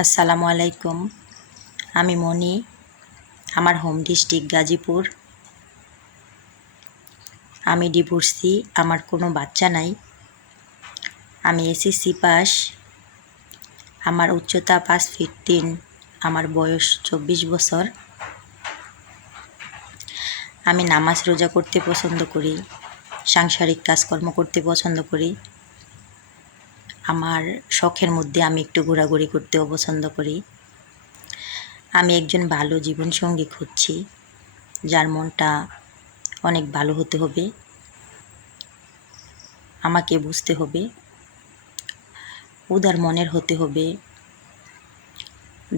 আসসালামু আলাইকুম। আমি মনি, আমার হোম ডিস্ট্রিক্ট গাজীপুর। আমি ডিভোর্সি, আমার কোনো বাচ্চা নাই। আমি এসএসসি পাস, আমার উচ্চতা পাঁচ ফিট তিন, আমার বয়স চব্বিশ বছর। আমি নামাজ রোজা করতে পছন্দ করি, সাংসারিক কাজকর্ম করতে পছন্দ করি। আমার শখের মধ্যে আমি একটু ঘোরাঘুরি করতেও পছন্দ করি। আমি একজন ভালো জীবনসঙ্গী খুঁজছি, যার মনটা অনেক ভালো হতে হবে, আমাকে বুঝতে হবে, উদার মনের হতে হবে,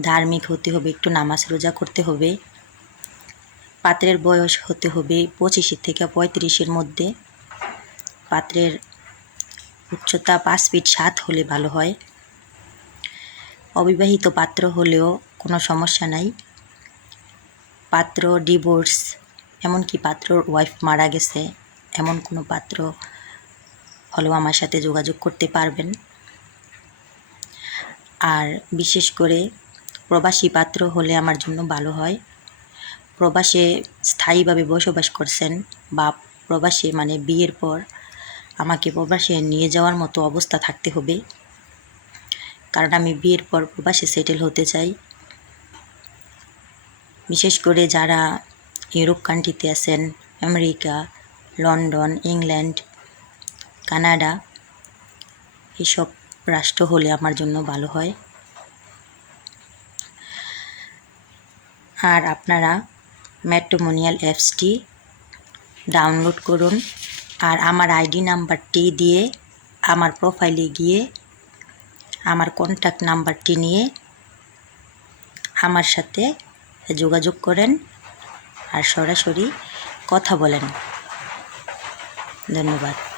ধার্মিক হতে হবে, একটু নামাজ রোজা করতে হবে, পাত্রের বয়স হতে হবে পঁচিশের থেকে পঁয়ত্রিশের মধ্যে, পাত্রের উচ্চতা পাঁচ ফিট সাত হলে ভালো হয়। অবিবাহিত পাত্র হলেও কোনো সমস্যা নাই। পাত্র ডিভোর্স, এমনকি পাত্রর ওয়াইফ মারা গেছে, এমন কোনো পাত্র হলেও আমার সাথে যোগাযোগ করতে পারবেন। আর বিশেষ করে প্রবাসী পাত্র হলে আমার জন্য ভালো হয়। প্রবাসে স্থায়ীভাবে বসবাস করছেন বা প্রবাসে মানে বিয়ের পর আমাকে প্রবাসে নিয়ে যাওয়ার মতো অবস্থা থাকতে হবে। কারণ আমি বিয়ের পর প্রবাসে সেটেল হতে চাই। বিশেষ করে যারা ইউরোপ কান্ট্রিতে আছেন, আমেরিকা, লন্ডন, ইংল্যান্ড, কানাডা, এসব রাষ্ট্র হলে আমার জন্য ভালো হয়। আর আপনারা ম্যাট্রোমোনিয়াল অ্যাপসটি ডাউনলোড করুন। আর আমার আইডি নাম্বারটি দিয়ে আমার প্রোফাইলে গিয়ে আমার কন্ট্যাক্ট নাম্বারটি নিয়ে আমার সাথে যোগাযোগ করেন আর সরাসরি কথা বলেন। ধন্যবাদ।